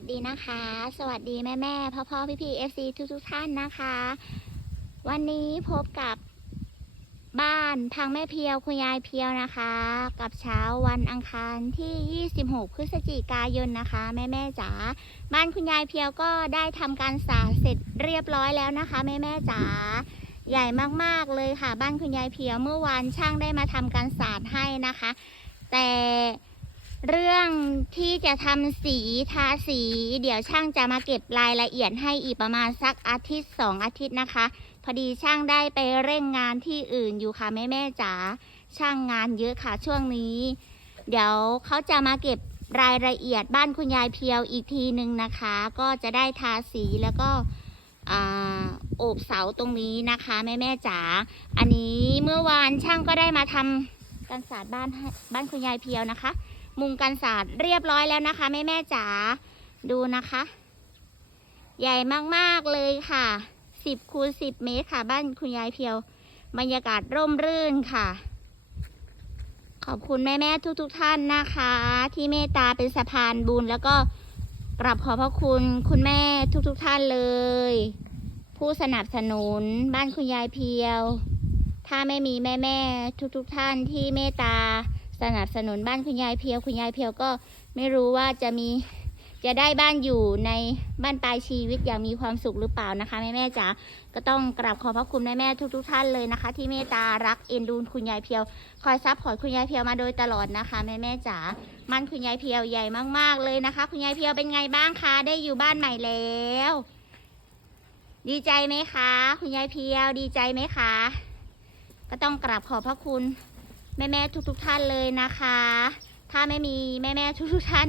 วัสดีนะคะ สวัสดีแม่แม่พ่อพ่อพี่พี่เอฟซีทุกทุกท่านนะคะ วันนี้พบกับบ้านทางแม่เพียวคุณยายเพียวนะคะ กับเช้าวันอังคารที่ 26 พฤศจิกายนนะคะ แม่แม่จ๋าบ้านคุณยายเพียวก็ได้ทำการสาเสร็จเรียบร้อยแล้วนะคะ แม่แม่จ๋าใหญ่มากๆเลยค่ะ บ้านคุณยายเพียวเมื่อวานช่างได้มาทำการสาดให้นะคะ แต่ เรื่องที่จะทำสีทาสี เดี๋ยวช่างจะมาเก็บรายละเอียดให้อีกประมาณสักอาทิตย์สองอาทิตย์นะคะ พอดีช่างได้ไปเร่งงานที่อื่นอยู่ค่ะแม่แม่จ๋าช่างงานเยอะค่ะช่วงนี้ เดี๋ยวเขาจะมาเก็บรายละเอียดบ้านคุณยายเพียวอีกทีหนึ่งนะคะ ก็จะได้ทาสีแล้วก็อโอบเสาตรงนี้นะคะแม่แม่จ๋าอันนี้เมื่อวานช่างก็ได้มาทำกันศาสตร์บ้านบ้านคุณยายเพียวนะคะ มุงกันศาสตร์เรียบร้อยแล้วนะคะแม่แม่จ๋าดูนะคะ ใหญ่มากๆเลยค่ะสิบคูณสิบเมตรค่ะบ้านคุณยายเพียว บรรยากาศร่มรื่นค่ะ ขอบคุณแม่แม่ทุกๆทท่านนะคะ ที่เมตตาเป็นสะพานบุญแล้วก็กราบขอพระคุณคุณแม่ทุกๆทท่านเลย ผู้สนับสนุนบ้านคุณยายเพียว ถ้าไม่มีแม่แม่ทุกๆทท่านที่เมตตา สนับสนุนบ้านคุณยายเพียว คุณยายเพียวก็ไม่รู้ว่าจะมีจะได้บ้านอยู่ในบ้านปลายชีวิตอย่างมีความสุขหรือเปล่านะคะแม่แม่จ๋าก็ต้องกราบขอบพระคุณแม่แม่ทุกๆท่านเลยนะคะ ที่เมตตารักเอ็นดูคุณยายเพียว คอยซัพพอร์ตคุณยายเพียวมาโดยตลอดนะคะแม่แม่จ๋ามันคุณยายเพียวใหญ่มาก ๆเลยนะคะ คุณยายเพียวเป็นไงบ้างคะได้อยู่บ้านใหม่แล้ว ดีใจไหมคะ คุณยายเพียว ดีใจไหมคะ ก็ต้องกราบขอบพระคุณ แม่แม่ๆทุกๆทท่านเลยนะคะ ถ้าไม่มีแม่แม่ๆทุกๆท่าน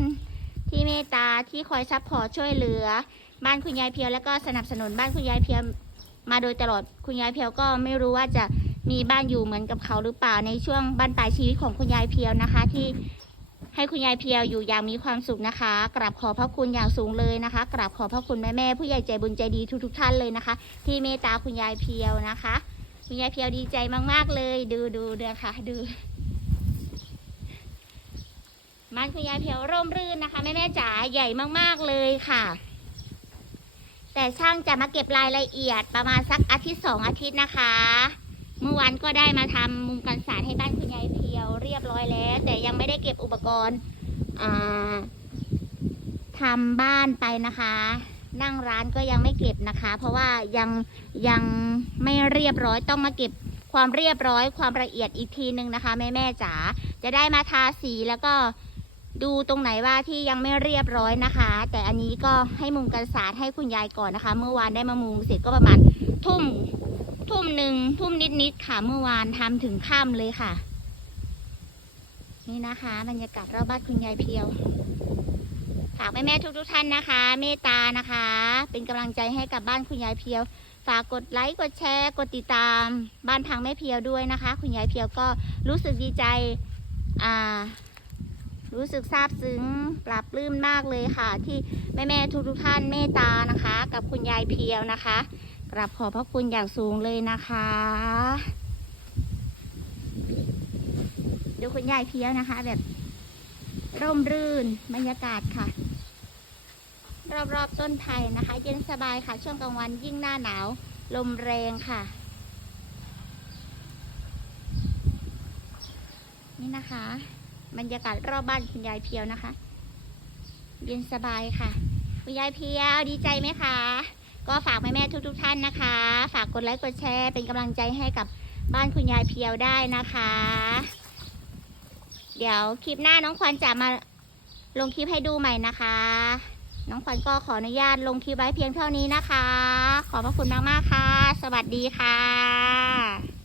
ที่เมตตาที่คอยซัพพอร์ตช่วยเหลือ บ้านคุณยายเพียวแล้วก็สนับสนุนบ้านคุณยายเพียวมาโดยตลอดคุณยายเพียวก็ไม่รู้ว่าจะมีบ้านอยู่เหมือนกับเขาหรือเปล่าในช่วงบ้านปลายชีวิตของคุณยายเพียวนะคะ ที่ให้คุณยายเพียวอยู่อย่างมีความสุขนะคะกราบขอพระคุณอย่างสูงเลยนะคะกราบขอพระคุณแม่แม่ๆผู้ใหญ่ใจบุญใจดีทุกๆท่านเลยนะคะ ที่เมตตาคุณยายเพียวนะคะ คุณยายเพียวดีใจมาก ๆ เลย ดูดูเดือค่ะ ดูบ้านคุณยายเพียวร่มรื่นนะคะแม่แม่จ๋าใหญ่มาก ๆ เลยค่ะ แต่ช่างจะมาเก็บรายละเอียดประมาณสักอาทิตย์สองอาทิตย์นะคะ เมื่อวานก็ได้มาทำมุมกันศารให้บ้านคุณยายเพียวเรียบร้อยแล้ว แต่ยังไม่ได้เก็บอุปกรณ์อ่าทำบ้านไปนะคะ นั่งร้านก็ยังไม่เก็บนะคะ เพราะว่ายังยังไม่เรียบร้อยต้องมาเก็บความเรียบร้อยความละเอียดอีกทีนึงนะคะแม่แม่จ๋าจะได้มาทาสีแล้วก็ดูตรงไหนว่าที่ยังไม่เรียบร้อยนะคะ แต่อันนี้ก็ให้มุงกันศาสตร์ให้คุณยายก่อนนะคะ เมื่อวานได้มามุงเสร็จก็ประมาณทุ่มทุ่มหนึ่งทุ่มนิดๆค่ะเมื่อวานทำถึงค่ำเลยค่ะ นี่นะคะ บรรยากาศรอบบ้านคุณยายเพียว ฝากแม่แม่ทุกๆท่านนะคะ เมตตานะคะ เป็นกำลังใจให้กับบ้านคุณยายเพียว ฝากกดไลค์กดแชร์ กดติดตาม บ้านพังแม่เพียวด้วยนะคะ คุณยายเพียวก็รู้สึกดีใจอ่ารู้สึกซาบซึ้งปรับลื้มมากเลยค่ะ ที่แม่แม่ทุกๆท่านเมตตานะคะ กับคุณยายเพียวนะคะกราบขอบพระคุณอย่างสูงเลยนะคะดูคุณยายเพียวนะคะแบบ ร่มรื่นบรรยากาศค่ะ รอบๆต้นไผ่นะคะ เย็นสบายค่ะ ช่วงกลางวันยิ่งหน้าหนาว ลมแรงค่ะ นี่นะคะ บรรยากาศรอบบ้านคุณยายเพียวนะคะ เย็นสบายค่ะ คุณยายเพียวดีใจไหมคะก็ฝากแม่แม่ๆทุก ๆ ท่านนะคะ ฝากกดไลค์กดแชร์เป็นกำลังใจให้กับบ้านคุณยายเพียวได้นะคะ เดี๋ยวคลิปหน้าน้องควันจะมาลงคลิปให้ดูใหม่นะคะ น้องขวัญก็ขออนุญาตลงคลิปไว้เพียงเท่านี้นะคะ ขอบพระคุณมากๆค่ะ สวัสดีค่ะ